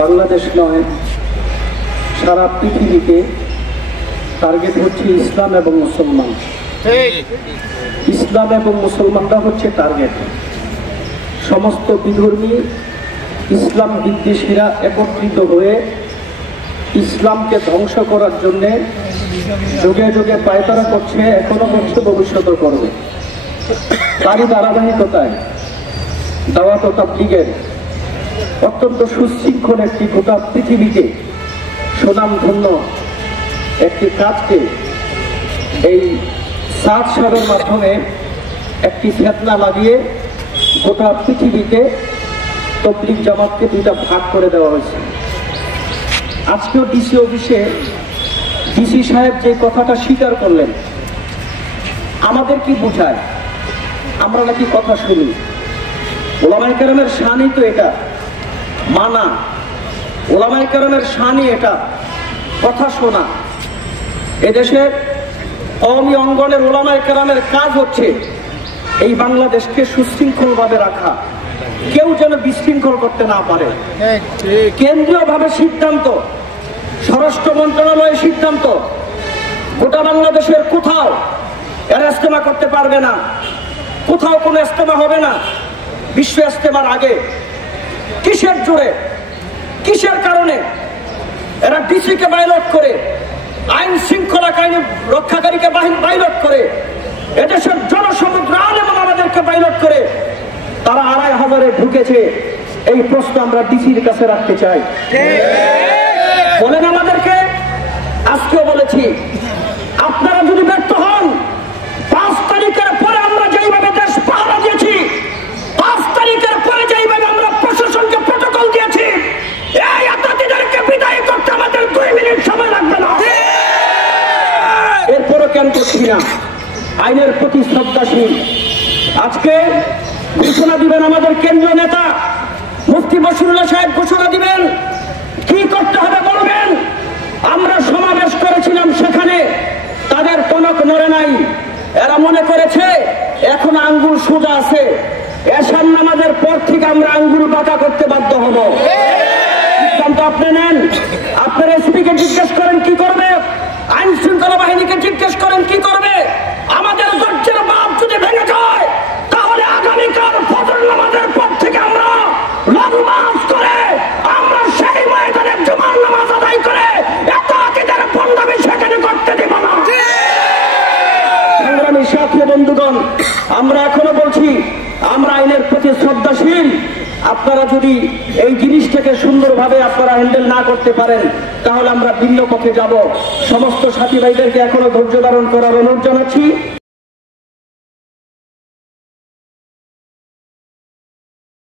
বাংলাদেশ নয়, সারা পৃথিবীতে টার্গেট হচ্ছে ইসলাম এবং মুসলমান। ইসলাম এবং মুসলমানরা হচ্ছে টার্গেট। সমস্ত বিধর্মী ইসলাম বিদ্বেষীরা একত্রিত হয়ে ইসলামকে ধ্বংস করার জন্যে যুগে যুগে পায়তারা করছে, এখনো করছে, ভবিষ্যতেও করবে। তারই ধারাবাহিকতায় দাওয়াত ও তাবলীগের অত্যন্ত সুশৃঙ্খল একটি গোটা পৃথিবীতে সুনামধন্য একটি কাজকে এই সাত সারের মাধ্যমে একটি ফেতনা লাগিয়ে গোটা পৃথিবীতে তবলীগ জামাতকে দুইটা ভাগ করে দেওয়া হয়েছে। আজকেও ডিসি অফিসে ডিসি সাহেব যে কথাটা স্বীকার করলেন, আমাদের কি বোঝায়? আমরা নাকি কথা শুনি। ওলামায়ে কেরামের শানই তো এটা, মানা। ওলামায়ে কেরামের শানই এটা, কথা শোনা। এদেশের কওমি অঙ্গনের ওলামায়ে কেরামের কাজ হচ্ছে এই বাংলাদেশকে সুশৃঙ্খলভাবে রাখা, কেউ যেন বিশৃঙ্খল করতে না পারে। কেন্দ্রীয়ভাবে সিদ্ধান্ত, স্বরাষ্ট্র মন্ত্রণালয়ের সিদ্ধান্ত, গোটা বাংলাদেশের কোথাও এরা ইজতেমা করতে পারবে না, কোথাও কোনো ইজতেমা হবে না বিশ্ব ইজতেমার আগে। কিসের জোরে, কিসের কারণে এরা ডিসিকে বাইলট করে, আইন শৃঙ্খলা কাহিনী রক্ষাকারীকে বাইলট করে, এদেশের জনসমুদ্র আলেম আমাদেরকে বাইলট করে তারা ২৫০০-এ ঢুকেছে? এই প্রশ্ন আমরা ডিসির কাছে রাখতে চাই। বলেন আমাদেরকে। আজকেও বলেছি, আপনারা যদি ব্যর্থ হন, ৫ তারিখের পরে আমরা যেইভাবে দেশ পাহারা দিয়েছি, ৫ তারিখের পরে যেইভাবে আমরা প্রশাসনকে প্রটোকল দিয়েছি, এই আততায়ীদেরকে বিদায় করতে আমাদের ২ মিনিট সময় লাগবে না। এরপরও কেন করছি না? আইনের প্রতি শ্রদ্ধাশীল। আজকে ঘোষণা দিবেন আমাদের কেন্দ্রীয় নেতা মুফতি বশিরুল্লাহ সাহেব, ঘোষণা দিবেন কি করতে হবে বলবেন। আমরা সমাবেশ করেছিলাম, সেখানে তাদের টনক নড়ে নাই। এরা মনে করেছে এখন আঙ্গুল সোজা আছে, এশার নামাজের পর থেকে আমরা আঙ্গুল বাঁকা করতে বাধ্য হব। সিদ্ধান্ত আপনি নেন। আপনার এসপিকে জিজ্ঞেস করেন কি করবে, আইন শৃঙ্খলা বাহিনীকে জিজ্ঞেস করেন কি করবে। আমাদের ধৈর্যের বাঁধ যদি ভেঙে যায়, তাহলে আগামীকাল ফজর নামাজের পর থেকে আমরা লং মার্চ করে আমরা সেই ময়দানে জুমার নামাজ আদায় করে এতদের বন্দামি সেখানে করতে দেব না। সংগ্রামী সাথী বন্ধুগণ, আমরা এখনো বলছি আমরা আইনের প্রতি শ্রদ্ধাশীল। আপনারা যদি এই জিনিসটাকে সুন্দরভাবে আপনারা হ্যান্ডেল না করতে পারেন, তাহলে আমরা ভিন্ন পথে যাব। সমস্ত সাথী ভাইদেরকে এখনো ধৈর্য ধারণ করার অনুরোধ জানাচ্ছি।